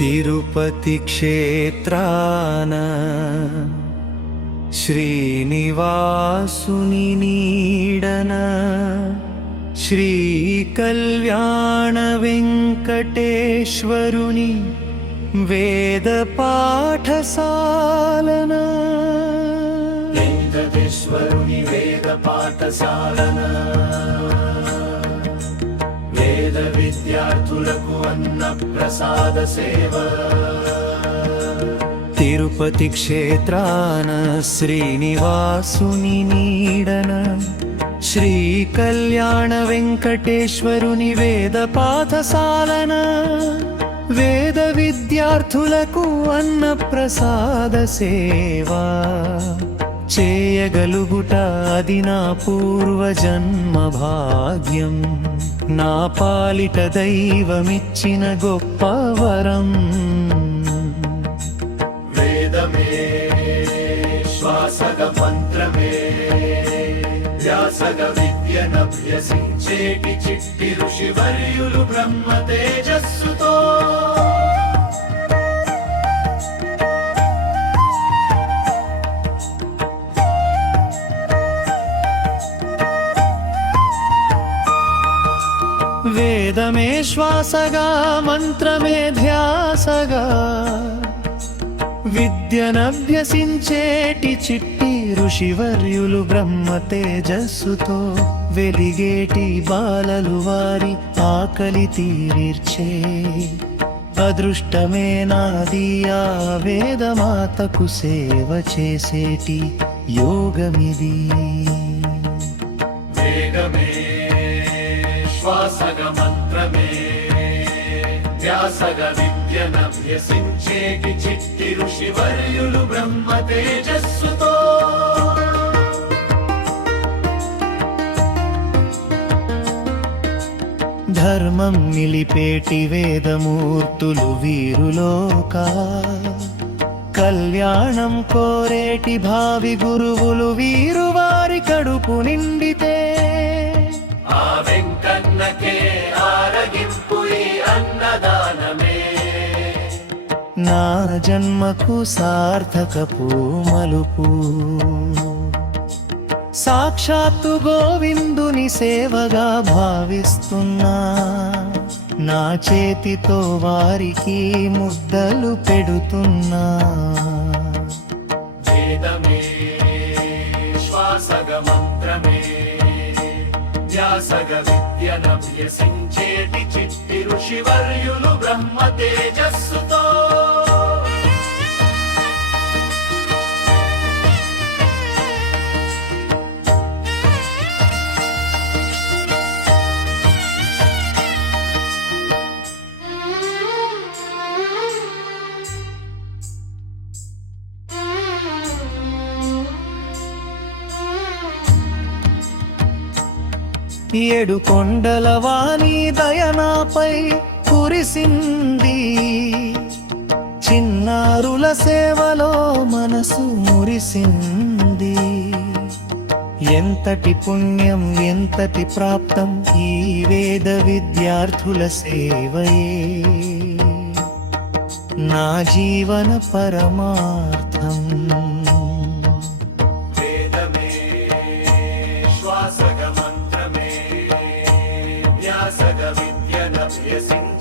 తిరుపతి క్షేత్రాన శ్రీనివాసుని నీడన శ్రీ కళ్యాణ వెంకటేశ్వరుని వేద పాఠశాలన వెంకటేశ్వరుని వేద పాఠశాలన వేద విద్యార్థులకు అన్న ప్రసాద సేవ. తిరుపతి క్షేత్రాన శ్రీనివాసుని నీడన శ్రీ కళ్యాణ వెంకటేశ్వరుని వేద పాఠశాలన వేద విద్యార్థులకు అన్న ప్రసాద సేవా చేయగలుగుట అది నా పూర్వజన్మ భాగ్యం. నా పాలిట దైవమిచ్చిన గొప్ప వరం. వేదమే శ్వాసగ మంత్రమే వ్యాసగ విద్యనభ్యసించేటి చిట్టి ఋషివర్యులు బ్రహ్మ తేజస్సుతో వేదమే శ్వాసగా మంత్రమే ధ్యాసగా విద్యనభ్యసించేటి చిట్టి ఋషివర్యులు బ్రహ్మ తేజస్సుతో వెలిగేటి బాలలు వారి ఆకలి తీర్చే అదృష్టమే నాది. ఆ వేదమాతకు సేవ చేసేటి యోగమిది. వేగమే శ్వాసగ మంత్రమే వ్యాసగ విద్యనభ్యసించేటి చిట్టి ఋషివర్యులు బ్రహ్మ తేజస్సుతో ధర్మం నిలిపేటి వేదమూర్తులు వీరులోకా కళ్యాణం కోరేటి భావి గురువులు వీరు వారి కడుపు నిండితే ఆ వెంకన్నకే ఆరగింపు ఈ అన్నదానమే. నా జన్మకు సార్థకపు మలుపు. సాక్షాత్తు గోవిందుని సేవగా భావిస్తున్నా. నా చేతితో వారికి ముద్దలు పెడుతున్నా. వేదమే శ్వాసగ మంత్రమే వ్యాసగ విద్యనభ్యసించేటి చిట్టి ఋషివర్యులు బ్రహ్మ తేజస్సుతో ఏడు కొండల వాణి దయనాపై కురిసింది. చిన్నారుల సేవలో మనసు మురిసింది. ఎంతటి పుణ్యం ఎంతటి ప్రాప్తం ఈ వేద విద్యార్థుల సేవయే నా జీవన పరమార్థం. శ్వాసగ మంత్రమే వ్యాసగ విద్యనభ్యసించేటి